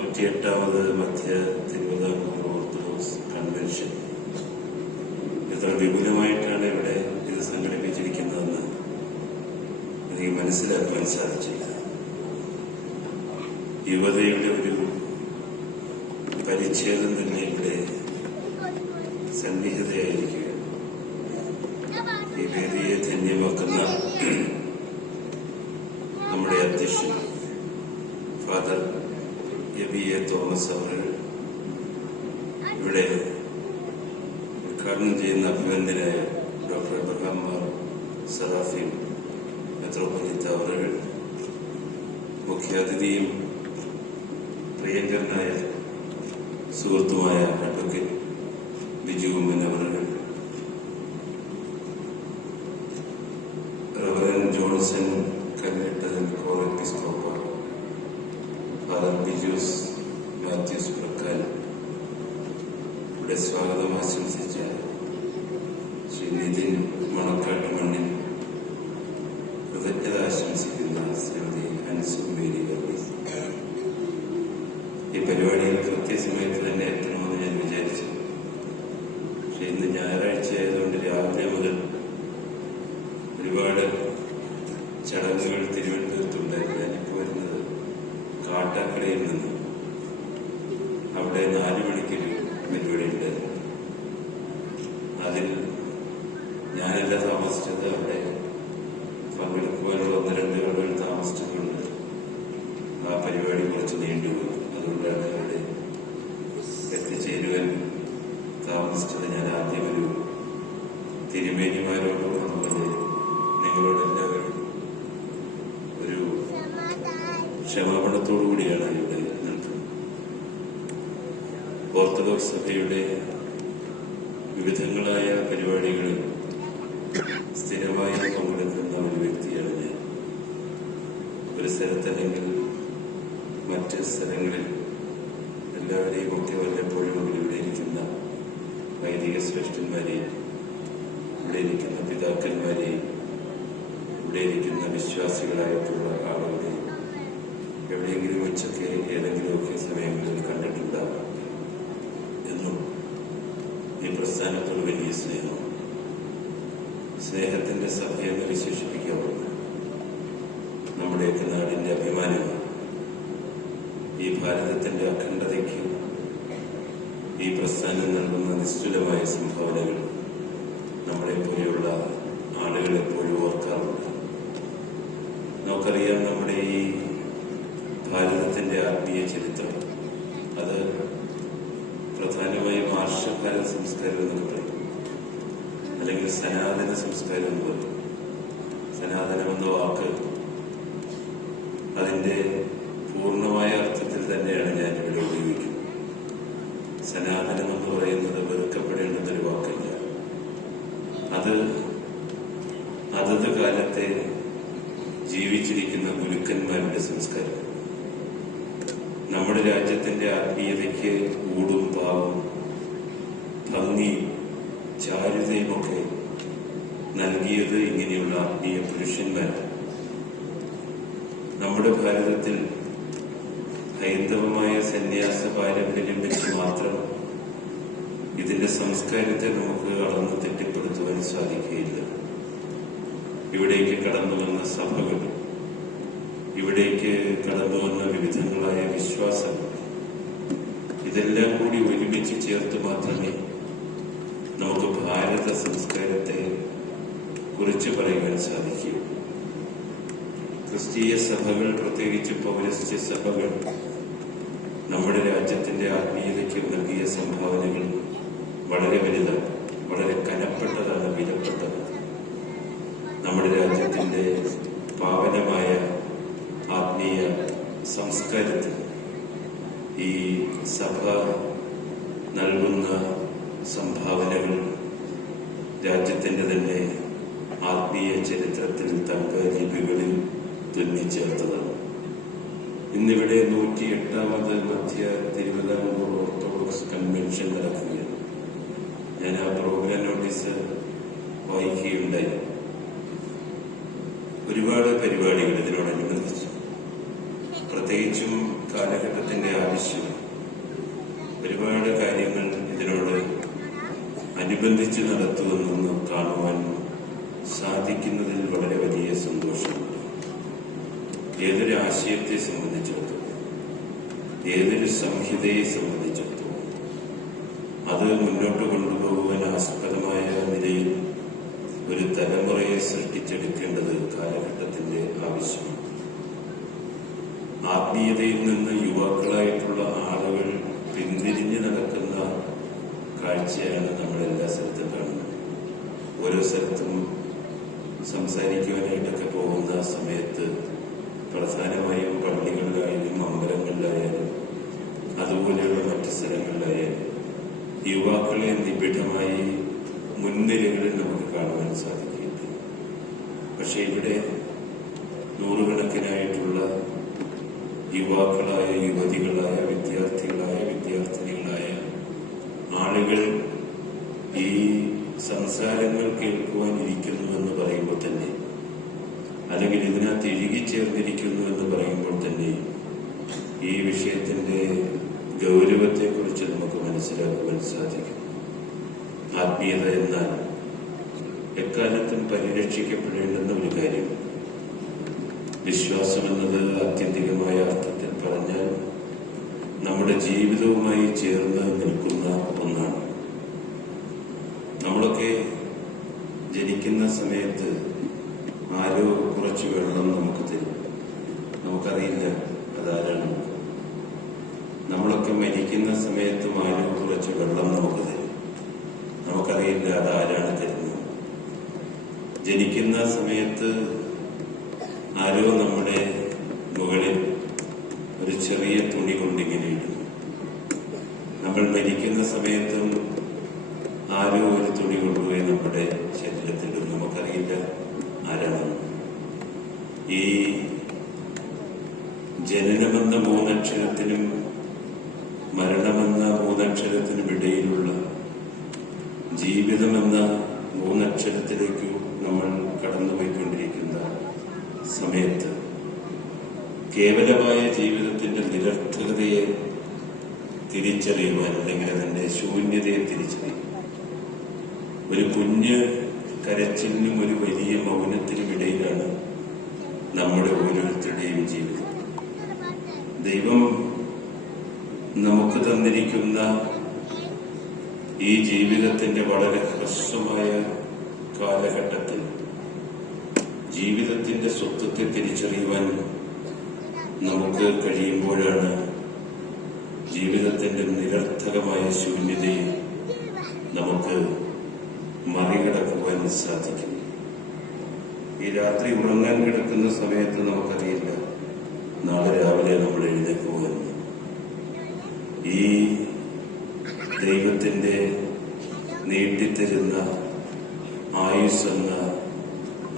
108ാമത് മധ്യ Thiruvithamkoor orthodox convention എത്ര വിപുലമായിട്ടാണ് ഇവിടെ ഇത് സംഘടിപ്പിച്ചിരിക്കുന്നതെന്ന് എനിക്ക് മനസ്സിലാക്കുവാൻ സാധിച്ചില്ല. യുവതയുടെ ഒരു പരിച്ഛേദം തന്നെ ഇവിടെ സന്നിഹിതയായിരിക്കുക. ഈ വേദിയെ ധന്യമാക്കുന്ന നമ്മുടെ അധ്യക്ഷൻ ഫാദർ എ തോമസ് അവർ ഇവിടെ ഉദ്ഘാടനം ചെയ്യുന്ന അഭിനന്ദനായ ഡോക്ടർ എബ്രഹാം മാർ സറാഫി മെത്രോപ്പൊലീത്ത അവർ, മുഖ്യാതിഥിയും പ്രിയങ്കരനായ സുഹൃത്തുമായ അഡ്വക്കേറ്റ് ബിജു ഉമ്മൻ അവർ, റവറൻ ജോൺസൺ കല്ലിട്ടൻ കോറെപ്പിസ്കോപ്പ, ഫാദർ ബിജൂസ് മാത്യൂസ് പ്രക്കാൻ, ഇവിടെ സ്വാഗതം ആശംസിച്ച ശ്രീ നിതിൻ മണക്കാട്ട് മണ്ണിൽ കൃതജ്ഞത ആശംസിക്കുന്ന ശ്രീമതി അൻസു മേരി വർഗീസ്. ഈ പരിപാടിയിൽ കൃത്യസമയത്ത് തന്നെ എത്തണമെന്ന് ഞാൻ വിചാരിച്ചു. പക്ഷെ ഇന്ന് ഞായറാഴ്ച ആയതുകൊണ്ട് രാവിലെ മുതൽ ഒരുപാട് ചടങ്ങുകൾ തിരുവനന്തപുരത്തുണ്ടായിരുന്നു. ഞാനിപ്പോൾ വരുന്നത് കാട്ടാക്കടയിൽ നിന്ന്. അവിടെ 4 മണിക്കൊരു പരിപാടി ഉണ്ടായിരുന്നു. അതിൽ ഞാനല്ല താമസിച്ചത്. അവിടെ പങ്കെടുക്കുവാനുള്ള 1-2 ആളുകൾ താമസിച്ചിട്ടുണ്ട്. ആ പരിപാടി കുറച്ച് നീണ്ടുപോയി. അതുകൊണ്ടാണ് അവിടെ എത്തിച്ചേരുവാൻ താമസിച്ചത്. ഞാൻ ആദ്യം ഒരു തിരുമേനിമാരോടും അതുപോലെ നിങ്ങളോടെല്ലാവരും ഒരു ക്ഷമാപണത്തോടു കൂടിയാണ് ഇവിടെ നിൽക്കുന്നത്. ഓർത്തഡോക്സ് സഭയുടെ വിവിധങ്ങളായ പരിപാടികളിൽ സ്ഥിരമായി പങ്കെടുക്കുന്ന ഒരു വ്യക്തിയാണ് ഞാൻ. ഒരു സ്ഥലത്തല്ലെങ്കിൽ മറ്റ് സ്ഥലങ്ങളിൽ എല്ലാവരെയും ഒക്കെ വല്ലപ്പോഴും ഇവിടെ ഇരിക്കുന്ന വൈദിക ശ്രേഷ്ഠന്മാരെയും, ഇവിടെ ഇരിക്കുന്ന പിതാക്കന്മാരെയും, ഇവിടെ ഇരിക്കുന്ന വിശ്വാസികളായിട്ടുള്ള ആളുകളെയും എവിടെയെങ്കിലും വെച്ചൊക്കെ ഏതെങ്കിലുമൊക്കെ സമയങ്ങളിൽ കണ്ടിട്ടുണ്ടാകും. എന്നും ഈ പ്രസ്ഥാനത്തോട് വലിയ സ്നേഹമാണ്. സ്നേഹത്തിന്റെ സഭയെന്ന് വിശേഷിപ്പിക്കാവുന്ന നമ്മുടെയൊക്കെ നാടിന്റെ അഭിമാനമാണ്. ഈ ഭാരതത്തിന്റെ അഖണ്ഡതയ്ക്ക് ഈ പ്രസ്ഥാനം നൽകുന്ന നിശ്ചലമായ സംഭാവനകൾ നമ്മളെ പോലെയുള്ള ആളുകൾ എപ്പോഴും ഓർക്കാറുണ്ട്. നമുക്കറിയാം, നമ്മുടെ ഈ ഭാരതത്തിന്റെ ആത്മീയ ചരിത്രം അത് പ്രധാനമായും ആർഷഭാരത സംസ്കാരം എന്നൊക്കെ പറയും, അല്ലെങ്കിൽ സനാതന സംസ്കാരം എന്ന് പറയും. സനാതനം എന്ന വാക്ക് അതിന്റെ പൂർണ്ണമായ അർത്ഥത്തിൽ തന്നെയാണ് ഞാനിവിടെ ഉപയോഗിക്കുന്നത്. സനാതനം എന്ന് പറയുന്നത് വെറുക്കപ്പെടേണ്ടുന്നൊരു വാക്കല്ല. അത് അതത് കാലത്തെ ജീവിച്ചിരിക്കുന്ന ഗുരുക്കന്മാരുടെ സംസ്കാരം. നമ്മുടെ രാജ്യത്തിന്റെ ആത്മീയതയ്ക്ക് ഊടും പാവും ഭംഗിയും ചാരുതയുമൊക്കെ നൽകിയത് ഇങ്ങനെയുള്ള ആത്മീയ പുരുഷന്മാരാണ്. നമ്മുടെ ഭാരതത്തിൽ ഹൈന്ദവമായ സന്യാസ പാരമ്പര്യം വെച്ച് മാത്രം ഇതിന്റെ സംസ്കാരത്തെ നമുക്ക് അളന്ന് തെറ്റിപ്പെടുത്തുവാൻ സാധിക്കുകയില്ല. ഇവിടേക്ക് കടന്നു വന്ന സഭകൾ, ഇവിടേക്ക് കടന്നു വന്ന വിവിധങ്ങളായ വിശ്വാസങ്ങൾ, ഇതെല്ലാം കൂടി ഒരുമിച്ച് ചേർത്ത് മാത്രമേ നമുക്ക് ഭാരത സംസ്കാരത്തെ കുറിച്ച് പറയുവാൻ സാധിക്കൂ. ക്രിസ്തീയ സഭകൾ, പ്രത്യേകിച്ച് പൗരസ്ത്യ സഭകൾ, നമ്മുടെ രാജ്യത്തിന്റെ ആത്മീയതയ്ക്ക് നൽകിയ സംഭാവനകൾ വളരെ വലുതാണ്, വളരെ കനപ്പെട്ടതാണ്, വിലപ്പെട്ടതാണ്. നമ്മുടെ രാജ്യത്തിന്റെ പാവനമായ ആത്മീയ സംസ്കാരത്തിൽ ഈ സഭ നൽകുന്ന സംഭാവനകൾ രാജ്യത്തിന്റെ തന്നെ ആത്മീയ ചരിത്രത്തിൽ തങ്കലിപികളിൽ തുന്നിച്ചേർത്തതാണ്. ഇന്നിവിടെ 108ാമത് മധ്യ തിരുവിതാംകൂർ ഓർത്തഡോക്സ് കൺവെൻഷൻ നടക്കുകയാണ്. ഞാൻ ആ പ്രോഗ്രാം നോട്ടീസ് വായിക്കുകയുണ്ടായി. ഒരുപാട് പരിപാടികൾ ഇതിനോടനുബന്ധിച്ച്, പ്രത്യേകിച്ചും കാലഘട്ടത്തിന്റെ ആവശ്യം. ഒരുപാട് കാര്യങ്ങൾ ഇതിനോട് അനുബന്ധിച്ച് നടത്തുമെന്ന് കാണുവാൻ സാധിക്കുന്നതിൽ വളരെ വലിയ സന്തോഷമുണ്ട്. ഏതൊരു ആശയത്തെ സംബന്ധിച്ചിടത്തോളം, ഏതൊരു സംഹിതയെ സംബന്ധിച്ചിടത്തോളം അത് മുന്നോട്ട് കൊണ്ടുപോകുവാൻ ആസ്പദമായ നിലയിൽ ഒരു തലമുറയെ സൃഷ്ടിച്ചെടുക്കേണ്ടത് കാലഘട്ടത്തിന്റെ ആവശ്യമാണ്. ആത്മീയതയിൽ നിന്ന് യുവാക്കളായിട്ടുള്ള ആളുകൾ പിന്തിരിഞ്ഞു നടക്കുന്ന കാഴ്ചയാണ് നമ്മളെല്ലാ സ്ഥലത്തും കാണുന്നത്. ഓരോ സ്ഥലത്തും സംസാരിക്കുവാനായിട്ടൊക്കെ പോകുന്ന സമയത്ത് പ്രധാനമായും പള്ളികളിലായാലും അമ്പലങ്ങളിലായാലും അതുപോലെയുള്ള മറ്റ് സ്ഥലങ്ങളിലായാലും യുവാക്കളെ നിബിഡമായി മുൻനിരകളിൽ നമുക്ക് കാണുവാൻ സാധിക്കില്ല. പക്ഷെ ഇവിടെ നൂറുകണക്കിനായിട്ടുള്ള യുവാക്കളായ, യുവതികളായ, വിദ്യാർത്ഥികളായ, വിദ്യാർത്ഥിനികളായ ആളുകൾ ഈ സംസാരങ്ങൾ കേൾക്കുവാനിരിക്കുന്നു എന്ന് പറയുമ്പോൾ തന്നെ, അല്ലെങ്കിൽ ഇതിനകത്ത് ഇഴുകിച്ചേർന്നിരിക്കുന്നു എന്ന് പറയുമ്പോൾ തന്നെ ഈ വിഷയത്തിന്റെ ഗൗരവത്തെക്കുറിച്ച് നമുക്ക് മനസ്സിലാക്കുവാൻ സാധിക്കും. ആത്മീയത എന്നാൽ എക്കാലത്തും പരിരക്ഷിക്കപ്പെടേണ്ടുന്ന ഒരു കാര്യം. വിശ്വാസം എന്നത് ആത്യന്തികമായ അർത്ഥത്തിൽ പറഞ്ഞാൽ നമ്മുടെ ജീവിതവുമായി ചേർന്ന് നിൽക്കുന്ന ഒന്നാണ്. നമ്മളൊക്കെ ജനിക്കുന്ന സമയത്ത് ആരോ കുറച്ച് വെള്ളം നമുക്ക് തരും. നമുക്കറിയില്ല അതാരാണ്. നമ്മളൊക്കെ മരിക്കുന്ന സമയത്തും ആരോ കുറച്ച് വെള്ളം നമുക്ക് തരും. നമുക്കറിയില്ല അതാരാണ് തരുന്നത്. ജനിക്കുന്ന സമയത്ത് ആരോ നമ്മുടെ മുകളിൽ ഒരു ചെറിയ തുണി കൊണ്ടിങ്ങനെ ഇടും. നമ്മൾ മരിക്കുന്ന സമയത്തും ആരോ ഒരു തുണി കൊണ്ടുപോയി നമ്മുടെ ശരീരത്തിലും. നമുക്കറിയില്ല ആരാണെന്ന്. ഈ ജനനമെന്ന മൂന്നക്ഷരത്തിനും മരണമെന്ന മൂന്നക്ഷരത്തിനും ഇടയിലുള്ള ജീവിതമെന്ന മൂന്നക്ഷരത്തിലേക്ക് നമ്മൾ കടന്നുപോയിക്കൊണ്ടിരിക്കുന്ന സമയത്ത് കേവലമായ ജീവിതത്തിന്റെ നിരർത്ഥകതയെ തിരിച്ചറിയുവാൻ, അല്ലെങ്കിൽ അതിന്റെ ശൂന്യതയെ തിരിച്ചറിയുവാൻ, ഒരു കുഞ്ഞ് കരച്ചിലിനും ഒരു വലിയ മൗനത്തിനും ഇടയിലാണ് നമ്മുടെ ഓരോരുത്തരുടെയും ജീവിതം. ദൈവം നമുക്ക് തന്നിരിക്കുന്ന ഈ ജീവിതത്തിന്റെ വളരെ ഹ്രസ്വമായ കാലഘട്ടത്തിൽ ജീവിതത്തിന്റെ സ്വത്വത്തെ തിരിച്ചറിയുവാൻ നമുക്ക് കഴിയുമ്പോഴാണ് ജീവിതത്തിന്റെ നിരർത്ഥകമായ ശൂന്യതയെ നമുക്ക് മറികടക്കുവാൻ സാധിക്കും. ഈ രാത്രി ഉറങ്ങാൻ കിടക്കുന്ന സമയത്ത് നമുക്കറിയില്ല നാളെ രാവിലെ നമ്മൾ എഴുന്നേൽക്കുമെന്ന്. ഈ ദൈവത്തിന്റെ നീട്ടിത്തരുന്ന ആയുസ്സെന്ന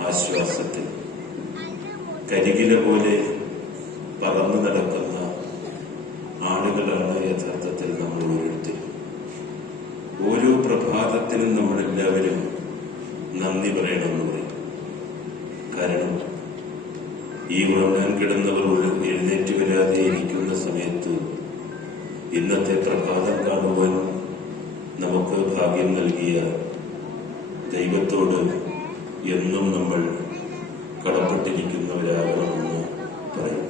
ആശ്വാസത്തിൽ കരികില പോലെ പറന്നു നടക്കുന്ന ആളുകളാണ് യഥാർത്ഥത്തിൽ നമ്മൾ ഓരോരുത്തരും. ഓരോ പ്രഭാതത്തിനും നമ്മളെല്ലാവരും നന്ദി പറയണമെന്ന് പറയും. കാരണം ഈ ഉറങ്ങാൻ കിടന്നവർ എഴുന്നേറ്റ് വരാതെ ഇരിക്കുന്ന സമയത്ത് ഇന്നത്തെ പ്രഭാതം കാണുവാൻ നമുക്ക് ഭാഗ്യം നൽകിയ ദൈവത്തോട് എന്നും നമ്മൾ കടപ്പെട്ടിരിക്കുന്നവരാകണമെന്ന് പറയും.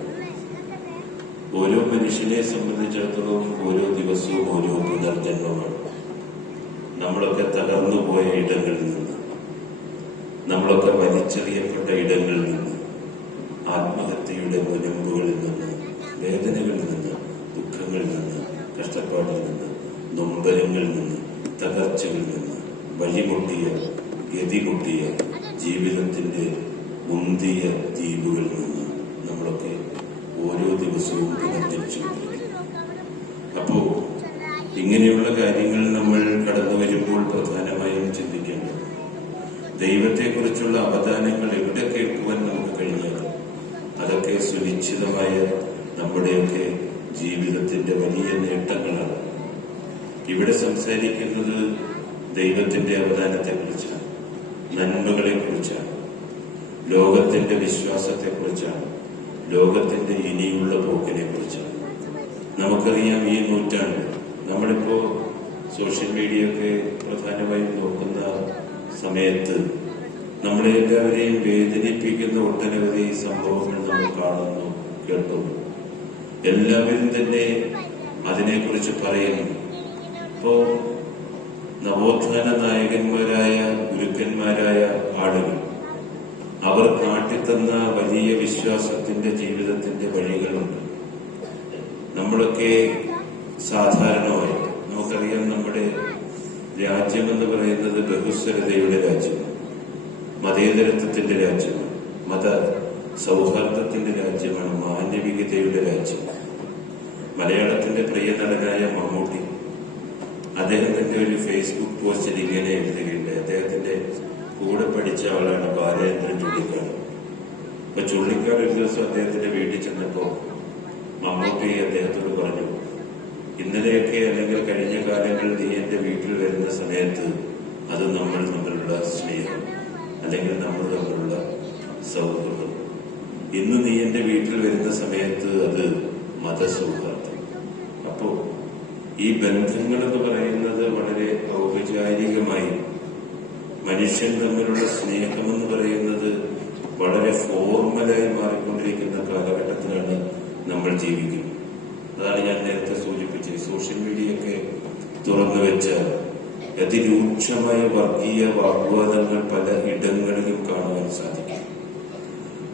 ഓരോ മനുഷ്യനെ സംബന്ധിച്ചിടത്തോളം ഓരോ ദിവസവും ഓരോ പുനർജന്മമാണ്. നമ്മളൊക്കെ തകർന്നുപോയ ഇടങ്ങളിൽ നിന്ന്, നമ്മളൊക്കെ വലിച്ചെറിയപ്പെട്ട ഇടങ്ങളിൽ നിന്ന്, ആത്മഹത്യയുടെ മുനമ്പുകളിൽ നിന്ന്, വേദനകളിൽ നിന്ന്, ദുഃഖങ്ങളിൽ നിന്ന്, കഷ്ടപ്പാടിൽ നിന്ന്, നൊമ്പരങ്ങളിൽ നിന്ന്, തകർച്ചകളിൽ നിന്ന്, വഴിമുട്ടിയ ഗതിമുട്ടിയ ജീവിതത്തിന്റെ മുന്തിയ ദ്വീപുകളിൽ നിന്ന് നമ്മളൊക്കെ ഓരോ ദിവസവും പുനർജനിച്ചുകൊണ്ടിരിക്കുന്നു. അപ്പോ ഇങ്ങനെയുള്ള കാര്യങ്ങൾ നമ്മൾ കടന്നു വരുമ്പോൾ പ്രധാനമായും ചിന്തിക്കേണ്ടത് ദൈവത്തെക്കുറിച്ചുള്ള അവദാനങ്ങൾ എവിടെ കേൾക്കുവാൻ നമുക്ക് കഴിഞ്ഞാൽ അതൊക്കെ സുനിശ്ചിതമായ നമ്മുടെയൊക്കെ ജീവിതത്തിന്റെ വലിയ നേട്ടങ്ങളാണ്. ഇവിടെ സംസാരിക്കുന്നത് ദൈവത്തിന്റെ അവദാനത്തെക്കുറിച്ചാണ്, നന്മകളെക്കുറിച്ചാണ്, ലോകത്തിന്റെ വിശ്വാസത്തെക്കുറിച്ചാണ്, ലോകത്തിന്റെ ഇനിയുള്ള പോക്കിനെ കുറിച്ചാണ്. നമുക്കറിയാം ഈ നൂറ്റാണ്ട് നമ്മളിപ്പോ സോഷ്യൽ മീഡിയ ഒക്കെ പ്രധാനമായും നോക്കുന്ന സമയത്ത് നമ്മളെല്ലാവരെയും വേദനിപ്പിക്കുന്ന ഒട്ടനവധി സംഭവങ്ങൾ നമ്മൾ കാണുന്നു, കേൾക്കുന്നു. എല്ലാവരും തന്നെ അതിനെക്കുറിച്ച് പറയുന്നു. ഇപ്പോ നവോത്ഥാന നായകന്മാരായ ഗുരുക്കന്മാരായ ആളുകൾ അവർ കാട്ടിത്തന്ന വലിയ വിശ്വാസത്തിന്റെ ജീവിതത്തിന്റെ വഴികളുണ്ട്. നമ്മളൊക്കെ സാധാരണമായി നമുക്കറിയാം, നമ്മുടെ രാജ്യമെന്ന് പറയുന്നത് ബഹുസ്വരതയുടെ രാജ്യമാണ്, മതേതരത്വത്തിന്റെ രാജ്യമാണ്, മത സൗഹാർദ്ദത്തിന്റെ രാജ്യമാണ്, മാനവികതയുടെ രാജ്യമാണ്. മലയാളത്തിന്റെ പ്രിയ നടനായ മമ്മൂട്ടി അദ്ദേഹത്തിന്റെ ഒരു ഫേസ്ബുക്ക് പോസ്റ്റിൽ ഇങ്ങനെ എഴുതുകയുണ്ട്. അദ്ദേഹത്തിന്റെ കൂടെ പഠിച്ച ആളാണ് ബാലേന്ദ്രൻ ചുള്ളിക്കാട്. അപ്പൊ ചുള്ളിക്കാട് ഒരു ദിവസം അദ്ദേഹത്തിന്റെ വീട്ടിൽ ചെന്നപ്പോ മമ്മൂട്ടി അദ്ദേഹത്തോട് പറഞ്ഞു, ഇന്നലെയൊക്കെ അല്ലെങ്കിൽ കഴിഞ്ഞ കാലങ്ങളിൽ നീ എന്റെ വീട്ടിൽ വരുന്ന സമയത്ത് അത് നമ്മൾ തമ്മിലുള്ള സ്നേഹം അല്ലെങ്കിൽ നമ്മൾ തമ്മിലുള്ള സൗഹൃദം. ഇന്ന് നീ എന്റെ വീട്ടിൽ വരുന്ന സമയത്ത് അത് മതസൗഹാർദ്ദം. അപ്പോ ഈ ബന്ധങ്ങൾ എന്ന് പറയുന്നത് വളരെ ഔപചാരികമായി, മനുഷ്യൻ തമ്മിലുള്ള സ്നേഹമെന്ന് പറയുന്നത് വളരെ ഫോർമലായി മാറിക്കൊണ്ടിരിക്കുന്ന കാലഘട്ടത്തിലാണ് നമ്മൾ ജീവിക്കുന്നത്. അതാണ് ഞാൻ നേരത്തെ സൂചിപ്പിച്ചത്. സോഷ്യൽ മീഡിയയൊക്കെ തുറന്നു വെച്ചാൽ അതിരൂക്ഷമായ വർഗീയ വാഗ്വാദങ്ങൾ പല ഇടങ്ങളിലും കാണുവാൻ സാധിക്കും.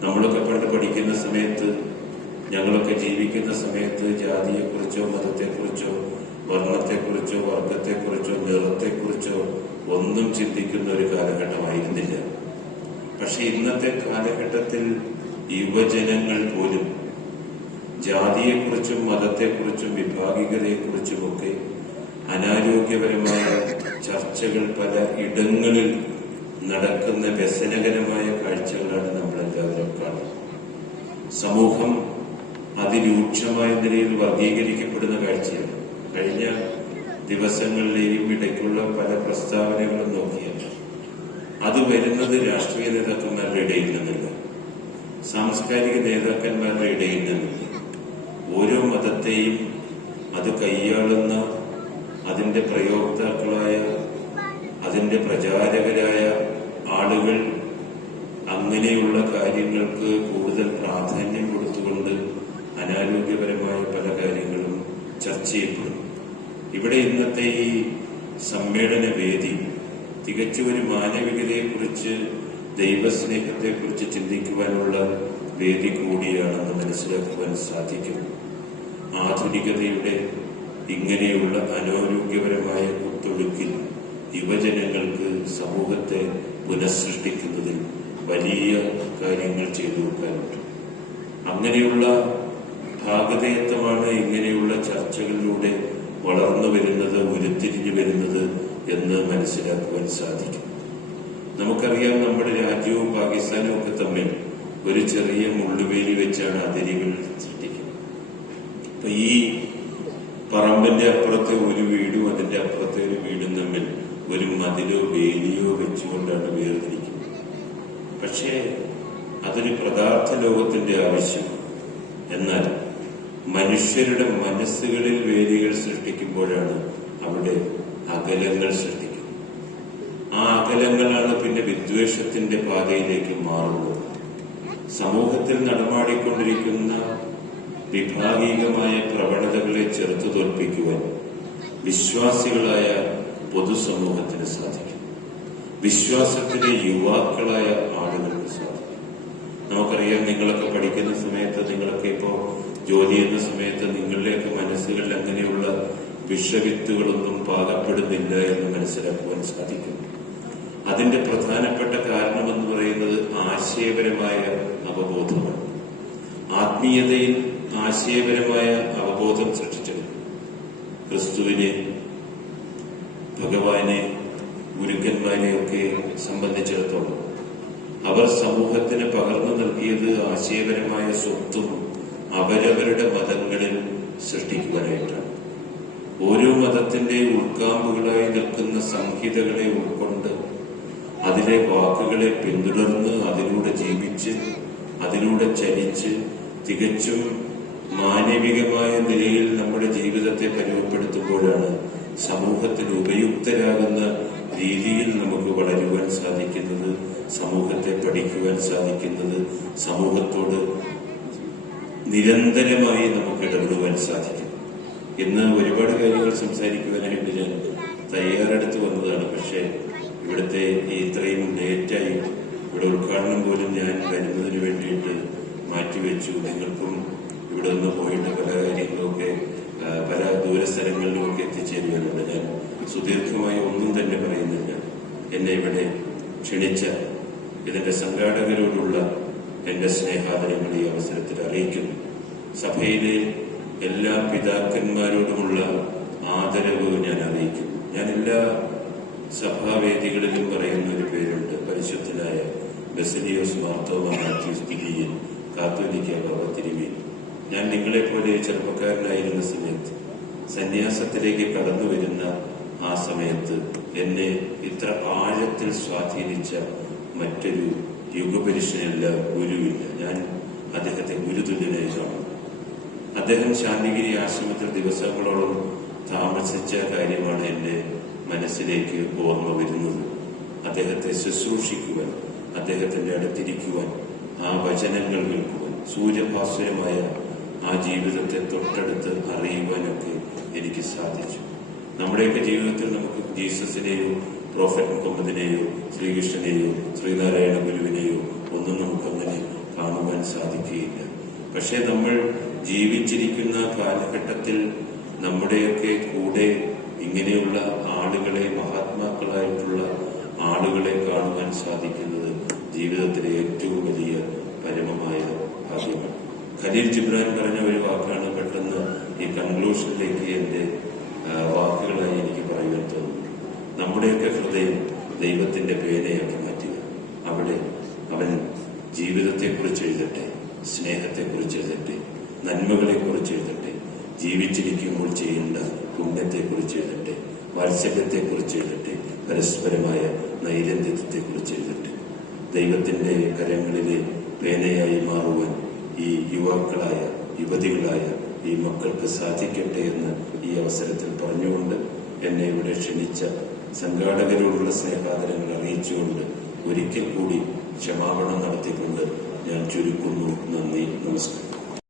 നമ്മളൊക്കെ പണ്ട് പഠിക്കുന്ന സമയത്ത്, ഞങ്ങളൊക്കെ ജീവിക്കുന്ന സമയത്ത് ജാതിയെക്കുറിച്ചോ മതത്തെക്കുറിച്ചോ വർണ്ണത്തെക്കുറിച്ചോ വർഗത്തെക്കുറിച്ചോ നിറത്തെക്കുറിച്ചോ ഒന്നും ചിന്തിക്കുന്ന ഒരു കാലഘട്ടമായിരുന്നില്ല. പക്ഷെ ഇന്നത്തെ കാലഘട്ടത്തിൽ യുവജനങ്ങൾ പോലും ജാതിയെക്കുറിച്ചും മതത്തെക്കുറിച്ചും വിഭാഗികതയെക്കുറിച്ചുമൊക്കെ അനാരോഗ്യപരമായ ചർച്ചകൾ പല ഇടങ്ങളിൽ നടക്കുന്ന വ്യസനകരമായ കാഴ്ചകളാണ് നമ്മളെല്ലാവരും കാണുന്നത്. സമൂഹം അതിരൂക്ഷമായ നിലയിൽ വർഗീകരിക്കപ്പെടുന്ന കാഴ്ചയാണ്. കഴിഞ്ഞ ദിവസങ്ങളിലെയും ഇടയ്ക്കുള്ള പല പ്രസ്താവനകളും നോക്കിയാൽ അത് വരുന്നത് രാഷ്ട്രീയ നേതാക്കന്മാരുടെ ഇടയിൽ നിന്നില്ല, സാംസ്കാരിക നേതാക്കന്മാരുടെ ഇടയിൽ നിന്നില്ല. ഓരോ മതത്തെയും അത് കൈയാളുന്ന അതിന്റെ പ്രയോക്താക്കളായ അതിന്റെ പ്രചാരകരായ ആളുകൾ അങ്ങനെയുള്ള കാര്യങ്ങൾക്ക് കൂടുതൽ പ്രാധാന്യം കൊടുത്തുകൊണ്ട് അനാരോഗ്യപരമായ പല കാര്യങ്ങളും ചർച്ച ചെയ്യപ്പെടും. ഇവിടെ ഇന്നത്തെ ഈ സമ്മേളന വേദി തികച്ചും ഒരു മാനവികതയെക്കുറിച്ച്, ദൈവസ്നേഹത്തെക്കുറിച്ച് ചിന്തിക്കുവാനുള്ള വേദി കൂടിയാണെന്ന് മനസ്സിലാക്കുവാൻ സാധിക്കും. ആധുനികതയുടെ ഇങ്ങനെയുള്ള അനാരോഗ്യപരമായ കുത്തൊഴുക്കിൽ യുവജനങ്ങൾക്ക് സമൂഹത്തെ പുനഃസൃഷ്ടിക്കുന്നതിൽ വലിയ കാര്യങ്ങൾ ചെയ്തു വെക്കാനുണ്ട്. അങ്ങനെയുള്ള ഭാഗതയത്വമാണ് ഇങ്ങനെയുള്ള ചർച്ചകളിലൂടെ വളർന്നു വരുന്നത്, ഉരുത്തിരിഞ്ഞു വരുന്നത് എന്ന് മനസ്സിലാക്കുവാൻ സാധിക്കും. നമുക്കറിയാം, നമ്മുടെ രാജ്യവും പാകിസ്ഥാനും ഒക്കെ തമ്മിൽ ഒരു ചെറിയ മുള്ളുവേലി വെച്ചാണ് അതിരുകൾ സൃഷ്ടിക്കുന്നത്. അപ്പൊ ഈ പറമ്പിന്റെ അപ്പുറത്തെ ഒരു വീടും അതിന്റെ അപ്പുറത്തെ ഒരു വീടും തമ്മിൽ ഒരു മതിലോ വേലിയോ വെച്ചുകൊണ്ടാണ് വേർതിരിക്കുന്നത്. പക്ഷേ അതൊരു പദാർത്ഥ ലോകത്തിന്റെ ആവശ്യമാണ്. എന്നാൽ മനുഷ്യരുടെ മനസ്സുകളിൽ വേലികൾ സൃഷ്ടിക്കുമ്പോഴാണ് അവിടെ അകലങ്ങൾ സൃഷ്ടിക്കുന്നത്. ആ അകലങ്ങളാണ് പിന്നെ വിദ്വേഷത്തിന്റെ പാതയിലേക്ക് മാറുന്നത്. സമൂഹത്തിൽ നടമാടിക്കൊണ്ടിരിക്കുന്ന വിഭാഗികമായ പ്രവണതകളെ ചെറുത്തു തോൽപ്പിക്കുവാൻ വിശ്വാസികളായ പൊതുസമൂഹത്തിന് സാധിക്കും. വിശ്വാസത്തിലെ യുവാക്കളായ ആളുകൾക്ക് സാധിക്കും. നമുക്കറിയാം, നിങ്ങളൊക്കെ പഠിക്കുന്ന സമയത്ത്, നിങ്ങളൊക്കെ ഇപ്പോ ജോലി ചെയ്യുന്ന സമയത്ത് നിങ്ങളുടെയൊക്കെ മനസ്സുകളിൽ അങ്ങനെയുള്ള വിഷവിത്തുകളൊന്നും പാകപ്പെടുന്നില്ല എന്ന് മനസ്സിലാക്കുവാൻ സാധിക്കും. അതിന്റെ പ്രധാനപ്പെട്ട കാരണമെന്ന് പറയുന്നത് ആശയപരമായ അവബോധമാണ്. ആത്മീയതയിൽ ആശയപരമായ അവബോധം സൃഷ്ടിച്ചെടുക്കും. ക്രിസ്തുവിനെ, ഭഗവാനെ, ഗുരുക്കന്മാരെയൊക്കെ സംബന്ധിച്ചിടത്തോളം അവർ സമൂഹത്തിന് പകർന്നു നൽകിയത് ആശയപരമായ സ്വത്തും അവരവരുടെ മതങ്ങളിൽ സൃഷ്ടിക്കുവാനായിട്ടാണ്. ഓരോ മതത്തിന്റെ ഉൾക്കാമ്പുകളായി നിൽക്കുന്ന സംഹിതകളെ ഉൾക്കൊണ്ട് അതിലെ വാക്കുകളെ പിന്തുടർന്ന് അതിലൂടെ ജീവിച്ച് അതിലൂടെ ചലിച്ച് തികച്ചും മാനവികമായ നിലയിൽ നമ്മുടെ ജീവിതത്തെ പരുവപ്പെടുത്തുമ്പോഴാണ് സമൂഹത്തിൽ ഉപയുക്തരാകുന്ന രീതിയിൽ നമുക്ക് വളരുവാൻ സാധിക്കുന്നത്, സമൂഹത്തെ പഠിക്കുവാൻ സാധിക്കുന്നത്, സമൂഹത്തോട് നിരന്തരമായി നമുക്ക് ഇടപെടുവാൻ സാധിക്കും. ഇന്ന് ഒരുപാട് കാര്യങ്ങൾ സംസാരിക്കുവാനായിട്ട് ഞാൻ തയ്യാറെടുത്ത് വന്നതാണ്. പക്ഷേ ഇവിടുത്തെ ഇത്രയും ലേറ്റായി ഇവിടെ ഉദ്ഘാടനം പോലും ഞാൻ വരുന്നതിന് വേണ്ടിയിട്ട് മാറ്റിവെച്ചു. നിങ്ങൾക്കും ഇവിടെ ഒന്ന് പോയിട്ട് പല കാര്യങ്ങളൊക്കെ പല ദൂരസ്ഥലങ്ങളിലുമൊക്കെ എത്തിച്ചേരുവാനുണ്ട്. ഞാൻ സുദീർഘമായി ഒന്നും തന്നെ പറയുന്നില്ല. എന്നെ ഇവിടെ ക്ഷണിച്ച ഇതിന്റെ സംഘാടകരോടുള്ള എന്റെ സ്നേഹാദരങ്ങൾ ഈ അവസരത്തിൽ അറിയിക്കുന്നു. സഭയിലെ എല്ലാ പിതാക്കന്മാരോടുമുള്ള ആദരവ് ഞാൻ അറിയിക്കുന്നു. ഞാൻ എല്ലാ സഭാവേദികളിലും പറയുന്ന ഒരു പേരുണ്ട്, പരിശുദ്ധനായ ബസേലിയോസ് മാർത്തോമാ മാത്യൂസ് പിലിയൻ കാത്തോലിക്ക ബാബ തിരുമേനി. ഞാൻ നിങ്ങളെപ്പോലെ ചെറുപ്പക്കാരനായിരുന്ന സമയത്ത്, സന്യാസത്തിലേക്ക് കടന്നു വരുന്ന ആ സമയത്ത് എന്നെ ഇത്ര ആഴത്തിൽ സ്വാധീനിച്ച മറ്റൊരു യുഗപുരുഷനില്ല, ഗുരുവില്ല. ഞാൻ അദ്ദേഹത്തെ ഗുരുതുല്യനായി കാണുന്നു. അദ്ദേഹം ശാന്തിഗിരി ആശ്രമത്തിൽ ദിവസങ്ങളോളം താമസിച്ച കാര്യമാണ് എന്റെ മനസ്സിലേക്ക് ഓർമ്മ വരുന്നത്. അദ്ദേഹത്തെ ശുശ്രൂഷിക്കുവാൻ, അദ്ദേഹത്തിന്റെ അടുത്തിരിക്കുവാൻ, ആ വചനങ്ങൾ കേൾക്കുവാൻ, സൂര്യഭാസ്വരമായ ആ ജീവിതത്തെ തൊട്ടടുത്ത് അറിയുവാനൊക്കെ എനിക്ക് സാധിച്ചു. നമ്മുടെയൊക്കെ ജീവിതത്തിൽ നമുക്ക് ജീസസിനെയോ പ്രോഫറ്റ് മുഹമ്മദിനെയോ ശ്രീകൃഷ്ണനെയോ ശ്രീനാരായണ ഗുരുവിനെയോ ഒന്നും നമുക്കങ്ങനെ കാണുവാൻ സാധിക്കുകയില്ല. പക്ഷെ നമ്മൾ ജീവിച്ചിരിക്കുന്ന കാലഘട്ടത്തിൽ നമ്മുടെയൊക്കെ കൂടെ ഇങ്ങനെയുള്ള ആളുകളെ, മഹാത്മാക്കളായിട്ടുള്ള ആളുകളെ കാണുവാൻ സാധിക്കുന്നത് ജീവിതത്തിലെ ഏറ്റവും വലിയ പരമമായ ഭാഗ്യമാണ്. ഖലീൽ ജിബ്രാൻ പറഞ്ഞ ഒരു വാക്കാണ് പെട്ടെന്ന് ഈ കൺക്ലൂഷനിലേക്ക് എന്റെ വാക്കുകളായി എനിക്ക് പറയുവാൻ തോന്നുന്നു. നമ്മുടെയൊക്കെ ഹൃദയം ദൈവത്തിന്റെ പേനയാക്കി മാറ്റുക. അവിടെ അവൻ ജീവിതത്തെക്കുറിച്ച് എഴുതട്ടെ, സ്നേഹത്തെക്കുറിച്ച് എഴുതട്ടെ, നന്മകളെക്കുറിച്ച് എഴുതട്ടെ, ജീവിച്ചിരിക്കുമ്പോൾ ചെയ്യേണ്ട പുണ്യത്തെക്കുറിച്ച് എഴുതട്ടെ, വാത്സല്യത്തെക്കുറിച്ച് എഴുതട്ടെ, പരസ്പരമായ നൈരന്തര്യത്തെക്കുറിച്ച് എഴുതട്ടെ. ദൈവത്തിന്റെ കരങ്ങളിലെ പേനയായി മാറുവാൻ ഈ യുവാക്കളായ, യുവതികളായ ഈ മക്കൾക്ക് സാധിക്കട്ടെ എന്ന് ഈ അവസരത്തിൽ പറഞ്ഞുകൊണ്ട് എന്നെ ഇവിടെ ക്ഷണിച്ച സംഘാടകരോടുള്ള സ്നേഹാദരങ്ങൾ അറിയിച്ചുകൊണ്ട് ഒരിക്കൽ കൂടി ക്ഷമാപണം നടത്തിക്കൊണ്ട് ഞാൻ ചുരുക്കുന്നു. നന്ദി, നമസ്കാരം.